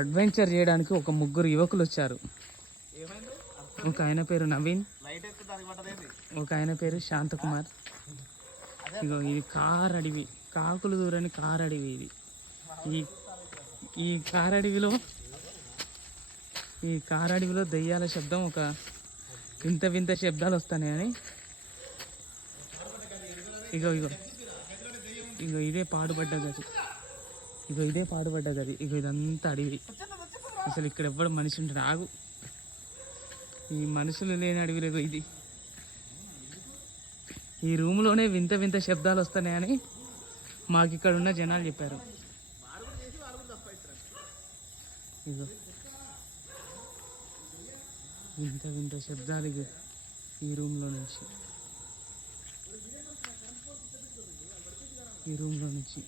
Adventure చేయడానికి ఒక ముగ్గురు యువకులు వచ్చారు. ఒక ఆయన పేరు నవీన్, ఒక ఆయన పేరు శాంతకుమార్. ఇగో ఇది కార్ అడవి, కాకులు దూరని కార్ అడవి ఇది. ఈ కార్ అడవిలో దెయ్యాల శబ్దం, ఒక వింత వింత శబ్దాలు వస్తాయని. ఇగో ఇగో ఇగో ఇదే పాడుపడ్డ గది. ఇగో ఇదంతా అడవి. అసలు ఇక్కడ ఎవ్వడు మనిషి ఉంటాడు. ఆగు, ఈ మనుషులు లేని అడవిలో ఇది. ఈ రూమ్లోనే వింత వింత శబ్దాలు వస్తున్నాయని మాకు ఇక్కడ ఉన్న జనాలు చెప్పారు. ఇగో వింత వింత శబ్దాలు ఈ రూమ్లో నుంచి. ఈ రూమ్లో నుంచి